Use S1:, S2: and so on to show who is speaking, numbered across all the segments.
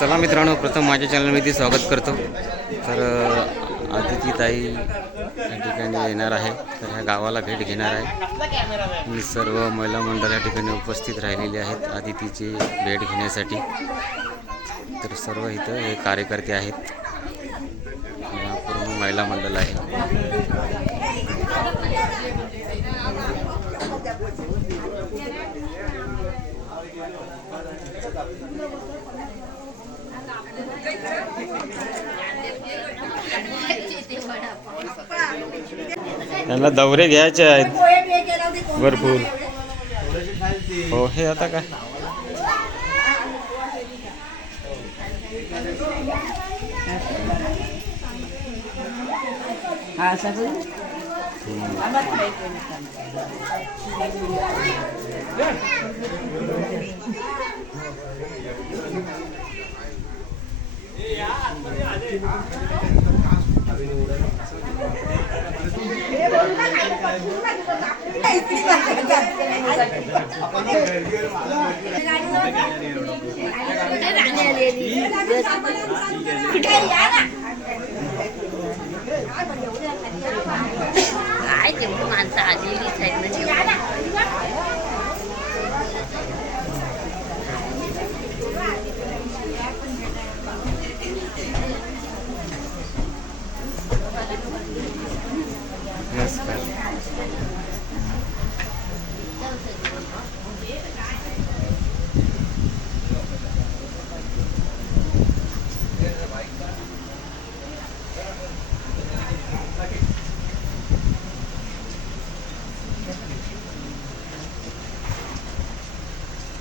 S1: चला मित्रांनो प्रथम माझ्या चॅनलमध्ये स्वागत करतो. तर आदिती ताई या ठिकाणी येणार आहे. तर ह्या गावाला भेट घेणार आहे. मी सर्व महिला मंडळ या ठिकाणी उपस्थित राहिलेले आहेत आदितीची भेट घेण्यासाठी. तर सर्व इथं हे कार्यकर्ते आहेत. पूर्ण महिला मंडळ आहे. त्यांना दौरे घ्यायचे आहेत. भरपूर. हो हे आता काय?
S2: हा सगळं
S3: काय तेवढी माणसं आलेलीच आहेत ना तेवढी.
S1: नमस्कार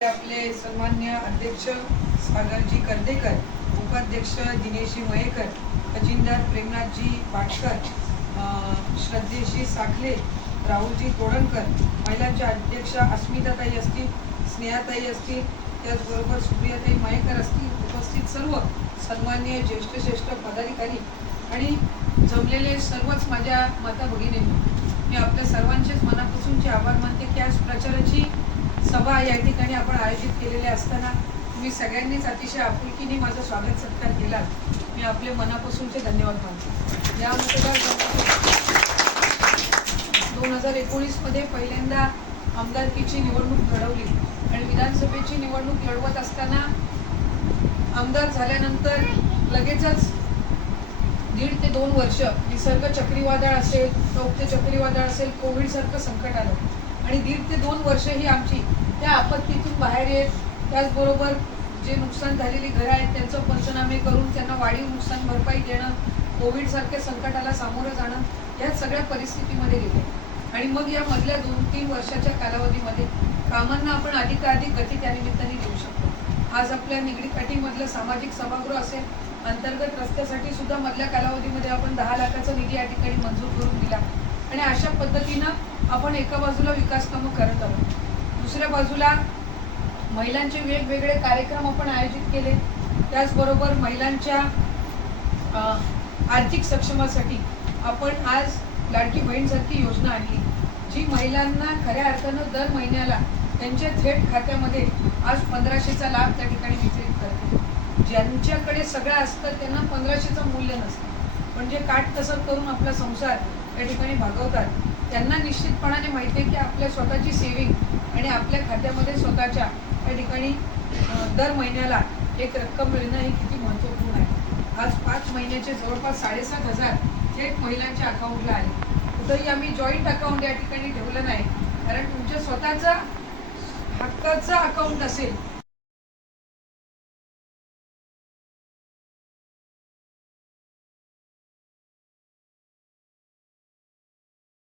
S4: आपले सन्मान्य अध्यक्ष सागरजी कर्देकर उपाध्यक्ष दिनेशजी मयेकर खजिनदार प्रेमनाथजी पाटकर श्रद्धेशी साखले राहुलजी तोडणकर महिलांच्या अध्यक्षा अस्मिताताई असतील स्नेहाताई असतील त्याचबरोबर सुप्रियाताई मयेकर असतील उपस्थित सर्व सन्मान्य ज्येष्ठ श्रेष्ठ पदाधिकारी आणि जमलेले सर्वच माझ्या माता भगिनींनी मी आपल्या सर्वांचेच मनापासूनचे आभार मानते की आज प्रचाराची सभा या ठिकाणी आपण आयोजित केलेल्या असताना तुम्ही सगळ्यांनीच अतिशय आपुलकीने माझा स्वागत सत्कार केला. मी आपले मनापासूनचे धन्यवाद मानते. या मतदार दोन हजार एकोणीसमध्ये पहिल्यांदा आमदारकीची निवडणूक घडवली आणि विधानसभेची निवडणूक लढवत असताना आमदार झाल्यानंतर लगेचच दीड ते दोन वर्ष निसर्ग चक्रीवादळ असेल टौक्ते चक्रीवादळ असेल कोविडसारखं संकट आलं. आणि दीड ते दोन वर्ष ही आमची त्या आपत्तीतून बाहेर येत त्याचबरोबर जे नुकसान झालेली घरं आहेत त्यांचं पंचनामे करून त्यांना वाढीव नुकसान भरपाई देणं कोविडसारख्या संकटाला सामोरं जाणं या सगळ्या परिस्थितीमध्ये गेले. आणि मग या मधल्या दोन तीन वर्षाच्या कालावधीमध्ये कामांना आपण अधिकाधिक गती त्यानिमित्ताने देऊ शकतो. आज आपल्या निगडी काठीमधलं सामाजिक सभागृह असेल अंतर्गत रस्त्यासाठी सुद्धा मधल्या कालावधीमध्ये आपण दहा लाखाचा निधी या ठिकाणी मंजूर करून दिला. आणि अशा पद्धतीनं आपण एका बाजूला विकास कामं करत आहोत. दुसऱ्या बाजूला महिलांचे वेगवेगळे कार्यक्रम आपण आयोजित केले. त्याचबरोबर महिलांच्या आर्थिक सक्षमासाठी आपण आज लाडकी बहीणसारखी योजना आणली जी महिलांना खऱ्या अर्थानं दर महिन्याला त्यांच्या थेट खात्यामध्ये आज पंधराशेचा लाभ त्या ठिकाणी वितरित करते ज्यांच्याकडे सगळं असतं त्यांना पंधराशेचं मूल्य नसतं. पण जे काटकसर करून आपला संसार त्या ठिकाणी भागवतात त्यांना निश्चितपणाने माहिती आहे की आपल्या स्वतःची सेविंग आणि आपल्या खात्यामध्ये स्वतःच्या त्या ठिकाणी दर महिन्याला एक रक्कम मिळणं हे किती महत्त्वपूर्ण आहे. आज पाच महिन्याचे जवळपास साडेसात हजार थेट महिलांच्या अकाउंटला आले. कुठंही आम्ही जॉईंट अकाउंट या ठिकाणी ठेवलं नाही कारण तुमच्या स्वतःचा हक्काचं अकाउंट असेल.